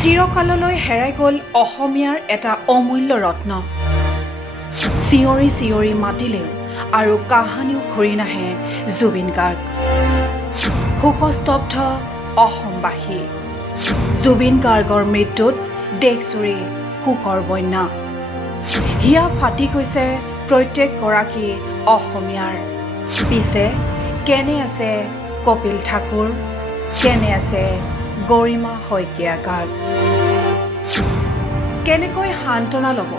চিৰকাললৈ হেৰাই গ'ল অসমীয়াৰ এটা অমূল্য ৰত্ন। চিঞৰি চিঞৰি মাতিলেও আৰু কাহানিও ঘূৰি নাহে জুবিন গাৰ্গ। শোকস্তব্ধ অসমবাসী। জুবিন গাৰ্গৰ মৃত্যুত দেশজুৰি শোকৰ বন্যা। হিয়া ফাটি গৈছে প্ৰত্যেকগৰাকী অসমীয়াৰ। পিছে কেনে আছে কপিল ঠাকুৰ, কেনে আছে গৰিমা শইকীয়া গাৰ্গ? কেনেকৈ সান্তনা ল'ব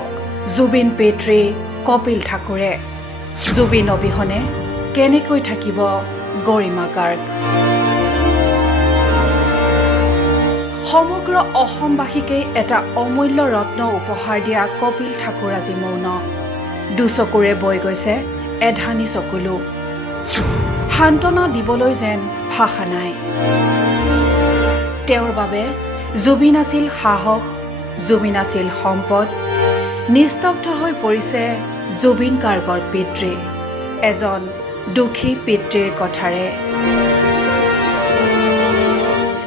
জুবিন পিতৃ কপিল ঠাকুৰে? জুবিন অবিহনে কেনেকৈ থাকিব গৰিমা গাৰ্গ? সমগ্ৰ অসমবাসীকেই এটা অমূল্য ৰত্ন উপহাৰ দিয়া কপিল ঠাকুৰ আজি মৌন। দুচকুৰে বৈ গৈছে এধানি চকুলো। সান্তনা দিবলৈ যেন ভাষা নাই। তেওঁৰ বাবে জুবিন আছিল সাহস, জুবিন আছিল সম্পদ। নিস্তব্ধ হৈ পৰিছে জুবিন গাৰ্গৰ পিতৃ, এজন দুখী পিতৃৰ কথাৰে।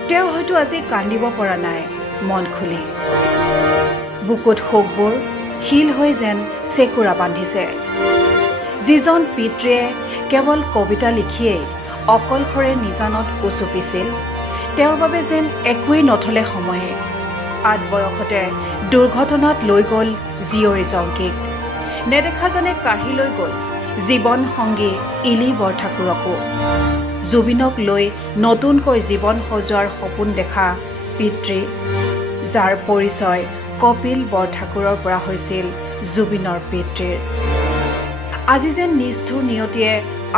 তেওঁ হয়তো আজি কান্দিব পৰা নাই মন খুলি। বুকুত শোকবোৰ শিল হৈ যেন চেকুৰা বান্ধিছে। যিজন পিতৃয়ে কেৱল কবিতা লিখিয়েই অকলশৰে নিজানত উচুপিছিল, তেওঁৰ বাবে যেন একোৱেই নথলে সময়ে। ৮ বয়সতে দুৰ্ঘটনাত লৈ গ'ল জীয়ৰী জংকীক। নেদেখাজনে কাঢ়ি লৈ গ'ল জীৱন সংগী ইলি বৰঠাকুৰকো। জুবিনক লৈ নতুনকৈ জীৱন সজোৱাৰ সপোন দেখা পিতৃ, যাৰ পৰিচয় কপিল বৰঠাকুৰৰ পৰা হৈছিল জুবিনৰ পিতৃৰ। আজি যেন নিষ্ঠুৰ নিয়তিয়ে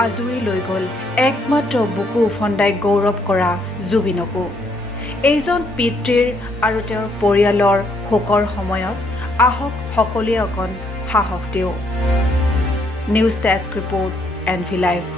আজুৰি লৈ গ'ল একমাত্ৰ বুকু উফন্দাই গৌৰৱ কৰা জুবিনকো। এইজন পিতৃৰ আৰু তেওঁৰ পৰিয়ালৰ শোকৰ সময়ত আহক সকলোৱে অকণ সাহস দিওঁ। News desk report NV Live।